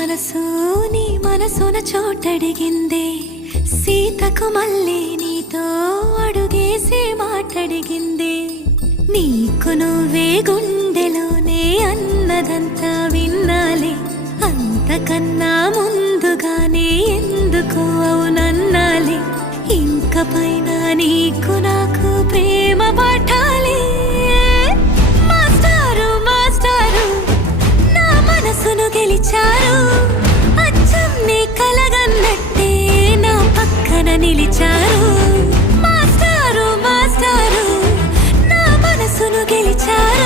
మనసు నీ మనసున చోటడిగిందే, సీతకు మళ్ళీ నీతో అడుగేసి మాటడిగిందే. నీకు నువ్వే గుండెలోనే అన్నదంతా విన్నాలే, అంతకన్నా ముందుగానే ఎందుకు అవునన్నాలే. ఇంక పైన నీకు నాకు ప్రేమ పాఠాలే. మాస్టారు మాస్టారు నా మనసును గెలిచారు, అచ్చం నీ కలగన్నట్టే నా పక్కన నిలిచారు. మాస్టారు మాస్టారు నా మనసును గెలిచారు.